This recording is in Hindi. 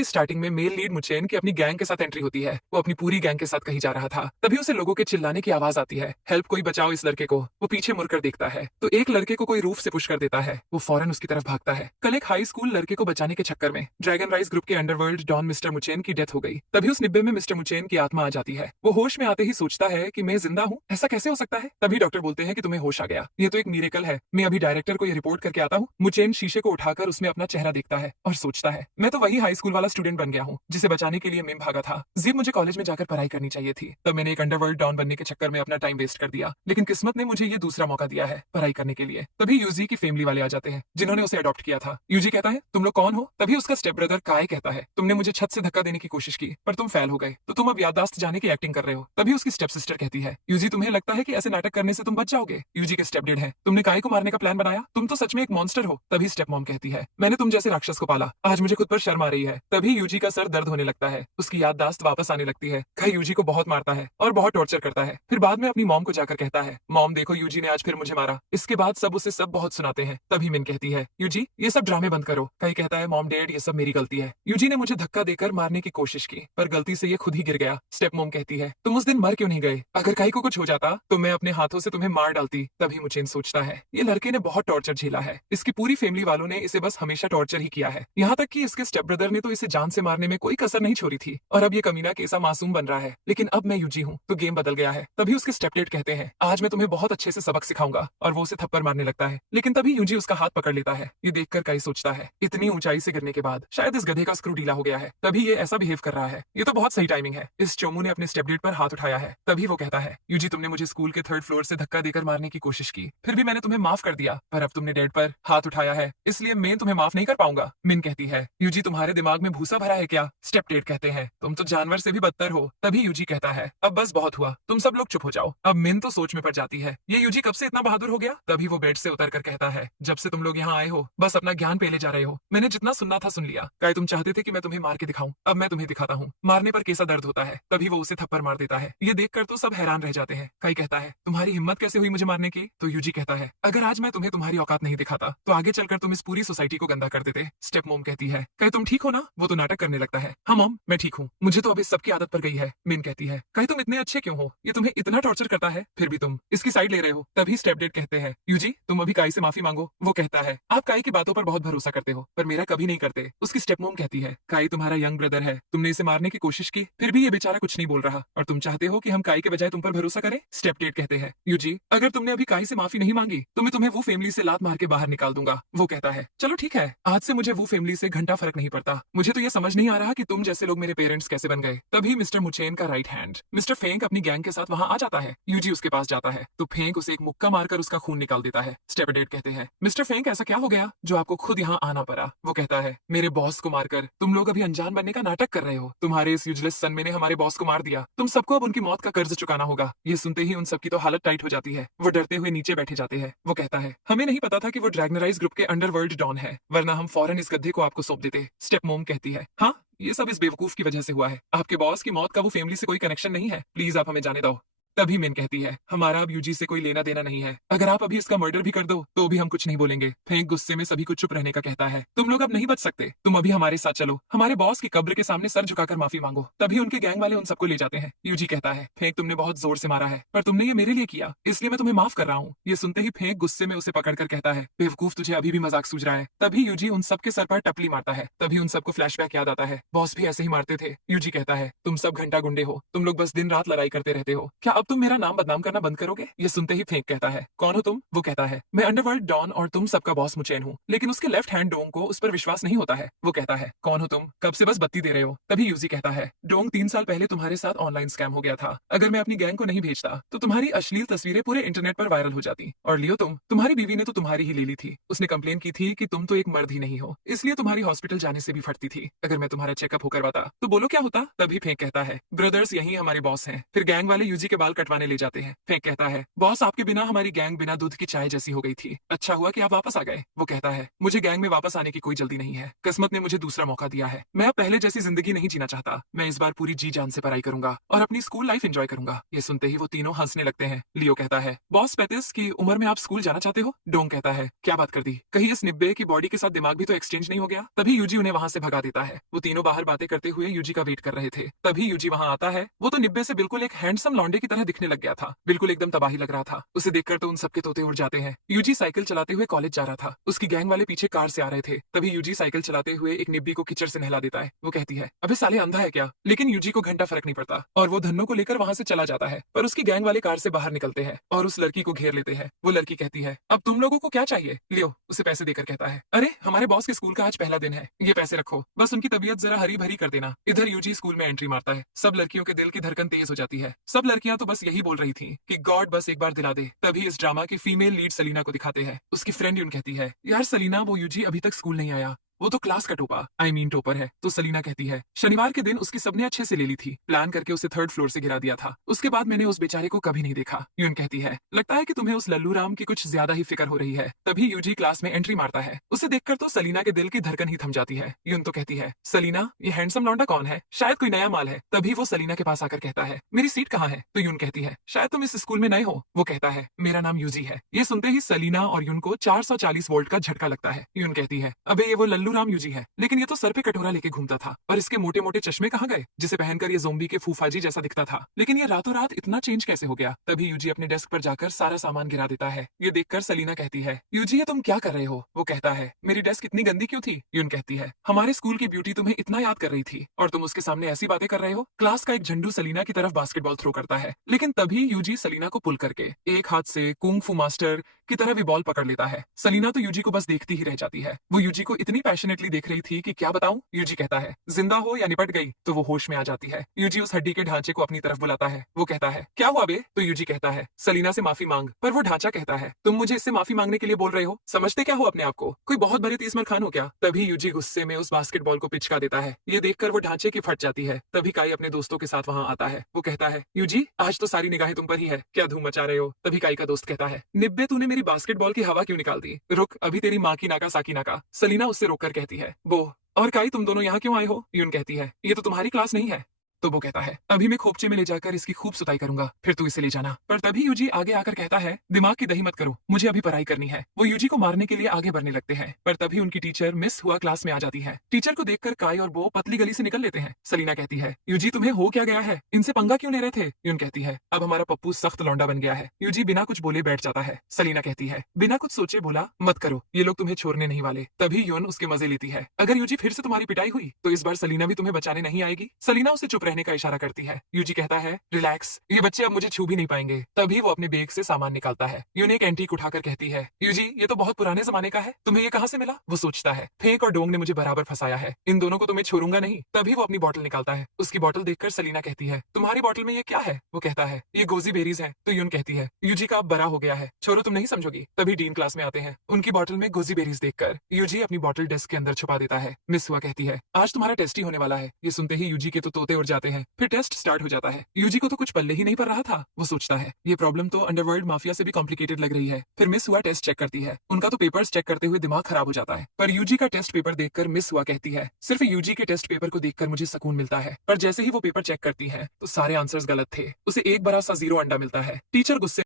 की स्टार्टिंग में मेल लीड मुचेन की अपनी गैंग के साथ एंट्री होती है। वो अपनी पूरी गैंग के साथ कहीं जा रहा था, तभी उसे लोगों के चिल्लाने की आवाज आती है, हेल्प, कोई बचाओ इस लड़के को। वो पीछे मुड़कर देखता है तो एक लड़के को कोई रूफ से पुश कर देता है। वो फौरन उसकी तरफ भागता है। कल एक हाई स्कूल लड़के को बचाने के चक्कर में ड्रैगन राइज ग्रुप के अंडरवर्ल्ड डॉन मिस्टर मुचेन की डेथ हो गई। तभी उस डिब्बे में मिस्टर मुचेन की आत्मा आ जाती है। वो होश में आते ही सोचता है कि मैं जिंदा हूँ, ऐसा कैसे हो सकता है। तभी डॉक्टर बोलते हैं कि तुम्हें होश आ गया, ये तो एक मिरेकल है। मैं अभी डायरेक्टर को ये रिपोर्ट करके आता हूँ। मुचेन शीशे को उठाकर उसमें अपना चेहरा देखता है और सोचता है, मैं तो वही हाई स्कूल वाला स्टूडेंट बन गया हूँ जिसे बचाने के लिए मैं भागा था। जिब मुझे कॉलेज में जाकर पढ़ाई करनी चाहिए थी, तब मैंने एक अंडरवर्ल्ड डॉन बनने के चक्कर में अपना टाइम वेस्ट कर दिया, लेकिन किस्मत ने मुझे ये दूसरा मौका दिया है पढ़ाई करने के लिए। तभी यूजी की फैमिली वाले आ जाते हैं जिन्होंने उसे अडॉप्ट किया था। यूजी कहता है, तुम लोग कौन हो। तभी उसका स्टेप ब्रदर काय कहता है, तुमने मुझे छत से धक्का देने की कोशिश की पर तुम फेल हो गए, तो तुम अब याददाश्त जाने की एक्टिंग कर रहे हो। तभी उसकी स्टेप सिस्टर कहती है, यूजी तुम्हें लगता है कि ऐसे नाटक करने से तुम बच जाओगे। यूजी के स्टेप डेड है, तुमने काय को मारने का प्लान बनाया, तुम तो सच में एक मॉन्स्टर हो। तभी स्टेप मॉम कहती है, मैंने तुम जैसे राक्षस को पाला, आज मुझे खुद पर शर्म आ रही है। तभी यूजी का सर दर्द होने लगता है, उसकी याददाश्त वापस आने लगती है। काय यूजी को बहुत मारता है और बहुत टॉर्चर करता है। फिर बाद में अपनी मॉम को जाकर कहता है, मॉम देखो यूजी ने आज फिर मुझे मारा। इसके बाद सब उसे सब बहुत सुनाते हैं। तभी मिन कहती है, यूजी ये सब ड्रामे बंद करो। काय कहता है, मॉम डैड ये सब मेरी गलती है, यूजी ने मुझे धक्का देकर मारने की कोशिश की पर गलती से ये खुद ही गिर गया। स्टेप मॉम कहती है, तुम उस दिन मर क्यों नहीं गए, अगर काय को कुछ हो जाता तो मैं अपने हाथों से तुम्हें मार डालती। तभी मुचेन सोचता है, ये लड़के ने बहुत टॉर्चर झेला है, इसकी पूरी फैमिली वालों ने इसे बस हमेशा टॉर्चर ही किया है, यहाँ तक कि इसके स्टेप ब्रदर ने तो इसे जान से मारने में कोई कसर नहीं छोड़ी थी, और अब ये कमीना कैसा मासूम बन रहा है। लेकिन अब मैं यूजी हूँ तो गेम बदल गया है। तभी उसके स्टेप डेड कहते हैं, आज मैं तुम्हें बहुत अच्छे से सबक सिखाऊंगा, और वो उसे थप्पड़ मारने लगता है। लेकिन तभी यूजी उसका हाथ पकड़ लेता है। ये देखकर काई सोचता है, इतनी ऊंचाई से गिरने के बाद शायद इस गधे का स्क्रू ढीला हो गया है, तभी ये ऐसा बिहेव कर रहा है। ये तो बहुत सही टाइमिंग है। इस चोमू ने अपने स्टेप डेड पर हाथ उठाया है। तभी वो कहता है, यूजी तुमने मुझे स्कूल के 3rd फ्लोर से धक्का देकर मारने की कोशिश की, फिर भी मैंने तुम्हें माफ कर दिया, पर अब तुमने डैड पर हाथ उठाया है, इसलिए मैं तुम्हें माफ नहीं कर पाऊंगा। मिन कहती है, यूजी तुम्हारे दिमाग में भूसा भरा है क्या। स्टेप डेड कहते हैं, तुम तो जानवर से भी बदतर हो। तभी यूजी कहता है, अब बस बहुत हुआ, तुम सब लोग चुप हो जाओ। अब मिन तो सोच में पड़ जाती है, ये यूजी कब से इतना बहादुर हो गया। तभी वो बेड से उतर कर कहता है, जब से तुम लोग यहाँ आए हो बस अपना ज्ञान पेले जा रहे हो, मैंने जितना सुनना था सुन लिया। काय तुम चाहते थे कि मैं तुम्हें मार के दिखाऊं, अब मैं तुम्हें दिखाता हूँ मारने पर कैसा दर्द होता है। तभी वो उसे थप्पड़ मार देता है। ये देखकर तो सब हैरान रह जाते हैं। काय कहता है, तुम्हारी हिम्मत कैसे हुई मुझे मारने की। तो यूजी कहता है, अगर आज मैं तुम्हें तुम्हारी औकात नहीं दिखाता तो आगे चलकर तुम इस पूरी सोसाइटी को गंदा कर देते। स्टेप मोम कहती है, काय तुम ठीक हो ना। वो तो नाटक करने लगता है, हाँ मॉम मैं ठीक हूँ, मुझे तो अभी सबकी आदत पर गई है। मिन कहती है, काय तुम इतने अच्छे क्यों हो, ये तुम्हें इतना टॉर्चर करता है फिर भी तुम इसकी साइड ले रहे हो। तभी स्टेप डेड कहते हैं, यूजी तुम अभी काय से माफी मांगो। वो कहता है, आप काय की बातों पर बहुत भरोसा करते हो पर मेरा कभी नहीं करते। उसकी स्टेप मोम कहती है, काय तुम्हारा यंग ब्रदर है, तुमने इसे मारने की कोशिश की फिर भी ये बेचारा कुछ नहीं बोल रहा, और तुम चाहते हो कि हम काय के बजाय तुम पर भरोसा करें। स्टेप डेड कहते हैं, यूजी अगर तुमने अभी काय से माफी नहीं मांगी तो मैं तुम्हें वो फैमिली से लात मार के बाहर निकाल दूंगा। वो कहता है, चलो ठीक है, आज से मुझे वो फैमिली से घंटा फर्क नहीं पड़ता। मुझे तो ये समझ नहीं आ रहा कि तुम जैसे लोग मेरे पेरेंट्स कैसे बन गए। तभी मिस्टर मुचेन का राइट हैंड मिस्टर फेंक अपनी गैंग के साथ वहां आ जाता है। यूजी उसके पास जाता है तो फेंक उसे एक मुक्का मारकर उसका खून निकाल देता है। स्टेप डेड कहते हैं, मिस्टर फेंक ऐसा क्या हो गया जो आपको खुद यहाँ आना पड़ा। वो कहता है, मेरे बॉस को मारकर तुम लोग अभी अनजान बनने का नाटक कर रहे हो। तुम्हारे इस यूजलेस सनमे ने हमारे बॉस को मार दिया, तुम सबको अब उनकी मौत का कर्ज चुकाना होगा। ये सुनते ही उन सबकी तो हालत टाइट हो जाती है। वो डरते हुए नीचे बैठे जाते हैं। वो कहता है, हमें नहीं पता था कि वो ड्रैगनराइज ग्रुप के अंडरवर्ल्ड डॉन है, वरना हम फौरन इस गड्ढे को आपको सौंप देते। स्टेप मोम कहती है, हाँ ये सब इस बेवकूफ की वजह से हुआ है, आपके बॉस की मौत का वो फैमिली से कोई कनेक्शन नहीं है, प्लीज आप हमें जाने दो। तभी मिन कहती है, हमारा अब यूजी से कोई लेना देना नहीं है, अगर आप अभी इसका मर्डर भी कर दो तो भी हम कुछ नहीं बोलेंगे। फेंक गुस्से में सभी को चुप रहने का कहता है, तुम लोग अब नहीं बच सकते, तुम अभी हमारे साथ चलो, हमारे बॉस की कब्र के सामने सर झुकाकर माफी मांगो। तभी उनके गैंग वाले उन सबको ले जाते हैं। यूजी कहता है, फेंक तुमने बहुत जोर से मारा है पर तुमने ये मेरे लिए किया, इसलिए मैं तुम्हें माफ कर रहा हूँ। ये सुनते ही फेंक गुस्से में उसे पकड़कर कहता है, बेवकूफ तुझे अभी भी मजाक सूझ रहा है। तभी यूजी उन सबके सर पर टपली मारता है। तभी उन सबको फ्लैशबैक याद आता है, बॉस भी ऐसे ही मारते थे। यूजी कहता है, तुम सब घंटा गुंडे हो, तुम लोग बस दिन रात लड़ाई करते रहते हो, क्या अब तुम मेरा नाम बदनाम करना बंद करोगे। ये सुनते ही फेंक कहता है, कौन हो तुम। वो कहता है, मैं अंडरवर्ल्ड डॉन और तुम सबका बॉस मुचेन हूँ। लेकिन उसके लेफ्ट हैंड डोंग को उस पर विश्वास नहीं होता है। वो कहता है, कौन हो तुम, कब से बस बत्ती दे रहे हो। तभी यूजी कहता है, डोंग 3 साल पहले तुम्हारे साथ ऑनलाइन स्कैम हो गया था, अगर मैं अपनी गैंग को नहीं भेजता तो तुम्हारी अश्लील तस्वीरें पूरे इंटरनेट पर वायरल हो जाती, और लियो तुम्हारी बीवी ने तो तुम्हारी ही ले ली थी। उसने कंप्लेन की थी कि तुम तो एक मर्द ही नहीं हो, इसलिए तुम्हारी हॉस्पिटल जाने से भी फटती थी। अगर मैं तुम्हारा चेकअप हो करवाता तो बोलो क्या होता। तभी फेंक कहता है, ब्रदर्स यही हमारे बॉस हैं। फिर गैंग वाले यूजी के बाल बाल कटवाने ले जाते हैं। फेंक कहता है, बॉस आपके बिना हमारी गैंग बिना दूध की चाय जैसी हो गई थी। अच्छा हुआ कि आप वापस आ गए। वो कहता है, मुझे गैंग में वापस आने की कोई जल्दी नहीं है। किस्मत ने मुझे दूसरा मौका दिया है। मैं अब पहले जैसी जिंदगी नहीं जीना चाहता। मैं इस बार पूरी जी जान से पढ़ाई करूंगा और अपनी स्कूल लाइफ एंजॉय करूंगा। ये सुनते ही वो तीनों हंसने लगते हैं। लियो कहता है, बॉस 35 की उम्र में आप स्कूल जाना चाहते हो? डोंग कहता है, क्या बात कर दी, कहीं इस निब्बे की बॉडी के साथ दिमाग भी तो एक्सचेंज नहीं हो गया? तभी यूजी उन्हें वहां से भगा देता है। वो तीनों बाहर बातें करते हुए यूजी का वेट कर रहे थे। तभी यूजी वहां आता है। वो तो निब्बे से बिल्कुल एक हैंडसम लौंडे की तरह दिखने लग गया था। बिल्कुल एकदम तबाही लग रहा था। उसे देखकर तो उन सबके तोते उड़ जाते हैं। यूजी साइकिल चलाते हुए कॉलेज जा रहा था। उसकी गैंग वाले पीछे कार से आ रहे थे। तभी यूजी साइकिल चलाते हुए एक निब्बी को कीचड़ से नहला देता है। वो कहती है, अबे साले अंधा है क्या? लेकिन यूजी को घंटा फर्क नहीं पड़ता और वो धन्नो को लेकर वहां से चला जाता है। पर उसकी गैंग वाले कार से बाहर निकलते हैं और उस लड़की को घेर लेते हैं। वो लड़की कहती है, अब तुम लोगों को क्या चाहिए? लियो उसे पैसे देकर कहता है, अरे हमारे बॉस के स्कूल का आज पहला दिन है, ये पैसे रखो, बस उनकी तबीयत जरा हरी भरी कर देना। इधर यूजी स्कूल में एंट्री मारता है। सब लड़कियों के दिल की धड़कन तेज हो जाती है। सब लड़कियां तो बस यही बोल रही थी कि गॉड बस एक बार दिला दे। तभी इस ड्रामा की फीमेल लीड सलीना को दिखाते हैं। उसकी फ्रेंड यून कहती है, यार सलीना, वो यूजी अभी तक स्कूल नहीं आया, वो तो क्लास का टोपा टोपर है। तो सलीना कहती है, शनिवार के दिन उसकी सबने अच्छे से ले ली थी, प्लान करके उसे 3rd फ्लोर से गिरा दिया था। उसके बाद मैंने उस बेचारे को कभी नहीं देखा। यून कहती है, लगता है कि तुम्हें उस लल्लू राम की कुछ ज्यादा ही फिक्र हो रही है। तभी यूजी क्लास में एंट्री मारता है। उसे देखकर तो सलीना के दिल की धड़कन ही थम जाती है। यून तो कहती है, सलीना ये हैंडसम लौंडा कौन है? शायद कोई नया माल है। तभी वो सलीना के पास आकर कहता है, मेरी सीट कहाँ है? तो यून कहती है, शायद तुम इस स्कूल में नए हो। वो कहता है, मेरा नाम यूजी है। ये सुनते ही सलीना और यून को 440 वोल्ट का झटका लगता है। यून कहती है, अबे ये वो लल्लू राम यूजी है, लेकिन ये तो सर पे कटोरा लेके घूमता था। और इसके मोटे मोटे चश्मे कहाँ गए, जिसे पहनकर ये ज़ोंबी के फूफाजी जैसा दिखता था? लेकिन ये रातों रात इतना चेंज कैसे हो गया? तभी यूजी अपने डेस्क पर जाकर सारा सामान गिरा देता है। ये देखकर सलीना कहती है, यूजी ये तुम क्या कर रहे हो? वो कहता है, मेरी डेस्क इतनी गंदी क्यों थी? यून कहती है, हमारे स्कूल की ब्यूटी तुम्हें इतना याद कर रही थी और तुम उसके सामने ऐसी बातें कर रहे हो? क्लास का एक झंडू सलीना की तरफ बास्केटबॉल थ्रो करता है, लेकिन तभी यूजी सलीना को पुल करके एक हाथ से कुंग फू मास्टर की तरह भी बॉल पकड़ लेता है। सलीना तो यूजी को बस देखती ही रह जाती है। वो यूजी को इतनी पैशनेटली देख रही थी कि क्या बताऊं। यूजी कहता है, जिंदा हो या निपट गई? तो वो होश में आ जाती है। यूजी उस हड्डी के ढांचे को अपनी तरफ बुलाता है। वो कहता है, क्या हुआ बे? तो यूजी कहता है, सलीना से माफी मांग। पर वो ढांचा कहता है, तुम मुझे इससे माफी मांगने के लिए बोल रहे हो? समझते क्या हो अपने आप को? कोई बहुत बड़े तीसमर खान हो क्या? तभी यूजी गुस्से में उस बास्केटबॉल को पिचका देता है। ये देखकर वो ढांचे की फट जाती है। तभी काई अपने दोस्तों के साथ वहां आता है। वो कहता है, यूजी आज तो सारी निगाहें तुम पर ही है, क्या धूम मचा रहे हो? तभी काई का दोस्त कहता है, निब्बे तूने मेरी बास्केटबॉल की हवा क्यों निकाल दी? रुक, अभी तेरी माँ की नाका साकी नाका। सलीना उससे रोककर कहती है, वो और काई तुम दोनों यहाँ क्यों आए हो? यून कहती है, ये तो तुम्हारी क्लास नहीं है। तो वो कहता है, अभी मैं खोपचे में ले जाकर इसकी खूब सुताई करूंगा, फिर तू इसे ले जाना। पर तभी यूजी आगे आकर कहता है, दिमाग की दही मत करो, मुझे अभी पढ़ाई करनी है। वो यूजी को मारने के लिए आगे बढ़ने लगते हैं, पर तभी उनकी टीचर मिस हुआ क्लास में आ जाती है। टीचर को देखकर काई और वो पतली गली से निकल लेते हैं। सलीना कहती है, यूजी तुम्हें हो क्या गया है? इनसे पंगा क्यों ले रहे थे? यून कहती है, अब हमारा पप्पू सख्त लौंडा बन गया है। यूजी बिना कुछ बोले बैठ जाता है। सलीना कहती है, बिना कुछ सोचे बोला, मत करो, ये लोग तुम्हें छोड़ने नहीं वाले। तभी यून उसके मजे लेती है। अगर यूजी फिर से तुम्हारी पिटाई हुई तो इस बार सलीना भी तुम्हें बचाने नहीं आएगी। सलीना उसे चुप रहने का इशारा करती है। यूजी कहता है, रिलैक्स, ये बच्चे अब मुझे छू भी नहीं पाएंगे। तभी वो अपने बैग से सामान निकालता है। यून एक एंटीक उठाकर कहती है, यूजी ये तो बहुत पुराने जमाने का है, तुम्हें ये कहां से मिला? वो सोचता है, फेंक और डोंग ने मुझे बराबर फंसाया है, इन दोनों को तो मैं छोड़ूंगा नहीं। तभी वो अपनी बॉटल निकालता है। उसकी बॉटल देखकर सलीना कहती है, तुम्हारी बॉटल में ये क्या है? वो कहता है, ये गोजी बेरीज है। तो यून कहती है, यूजी का अब बड़ा हो गया है, छोरो तुम नहीं समझोगी। तभी डीन क्लास में आते हैं। उनकी बॉटल में गोजी बेरीज देखकर यूजी अपनी बॉटल डेस्क के अंदर छुपा देता है। मिस हुआ कहती है, आज तुम्हारा टेस्ट ही होने वाला है। ये सुनते ही यूजी के तो तोते उड़ जाते हैं। फिर टेस्ट स्टार्ट हो जाता है। यूजी को तो कुछ पल्ले ही नहीं पड़ रहा था। वो सोचता है, ये प्रॉब्लम तो अंडरवर्ल्ड माफिया से भी कॉम्प्लिकेटेड लग रही है। फिर मिस हुआ टेस्ट चेक करती है। उनका तो पेपर्स चेक करते हुए दिमाग खराब हो जाता है। पर यूजी का टेस्ट पेपर देखकर मिस हुआ कहती है, सिर्फ यूजी के टेस्ट पेपर को देखकर मुझे सुकून मिलता है। पर जैसे ही वो पेपर चेक करती है तो सारे आंसर्स गलत थे। उसे एक बड़ा सा 0 अंडा मिलता है। टीचर गुस्से